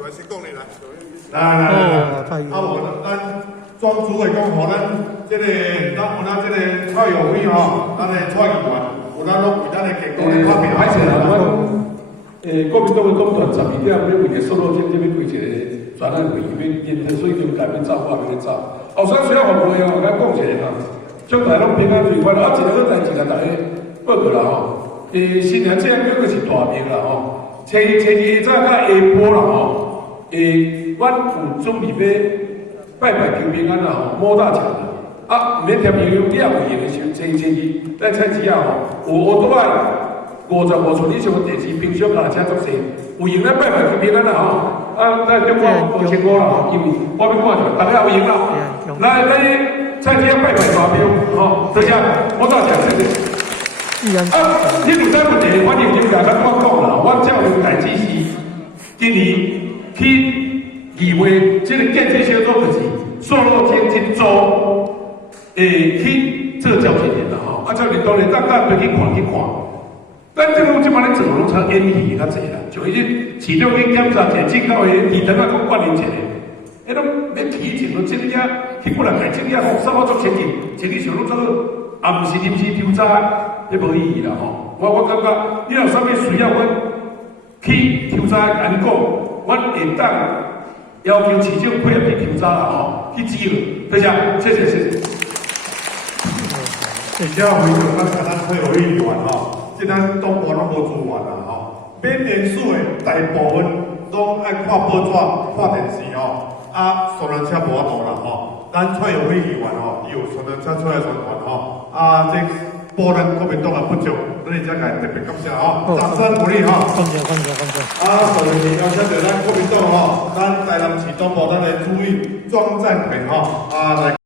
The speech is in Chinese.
员先讲你来。来，咱庄主会讲，互咱这个，咱有咱这个蔡友辉吼，咱的蔡议员，有咱拢为咱的健康咧发表。歹势啦，国民党的公团12点，要为着瘦肉精这边开一个专案会议，要所以就改变走，我也要走。后生需要服务的哦，我讲一下哈，将来拢平安最快乐，一个好代志啦，大家报告啦吼。新娘这样叫做是大名啦吼，初二早甲下晡啦吼，阮有准备要拜拜求平安啦吼，摸大桥啦。啊，唔免添油，你也有用的时候，初二咱菜市啊吼，我都爱55寸以上的电视冰箱啊，车足济，有用咱拜拜求平安啦吼。啊，咱中国5000啦吼，因为我要看着，大家有用啦。来，咱菜市拜拜大庙吼，多谢，摸大桥谢谢。啊，你有啥问题，我已经甲咱讲啦，我照有代志是今年去议会这个建设小组就是瘦肉精真组去做交钱的啦吼，啊，照你当然大家回去看。咱这个即摆咧做拢差演戏较济啦，就迄个市长去检查者，警告的议程啊，讲管理一下，迄拢免提前咯，这个去过来改这个服啥我做前景，前景上拢做，啊，毋是临时抽查，迄无意义啦吼。我感觉你有啥物需要，阮去抽查讲，阮会当要求市长配合去抽查啦吼，去支援，多谢，谢谢。而且回头咱甲咱蔡友辉议员吼。即咱东部拢无资源啦吼，缅甸属的大部分拢爱看报纸、看电视吼，啊，双轮车无法度啦吼。咱蔡友辉议员吼，伊有双轮车出来宣传吼，啊，这补咱国民党的不足，咱会遮个特别感谢吼，掌声鼓励吼。感谢。啊，首先要谢谢咱国民党吼，咱台南市东部咱的主委庄赞平吼，啊来。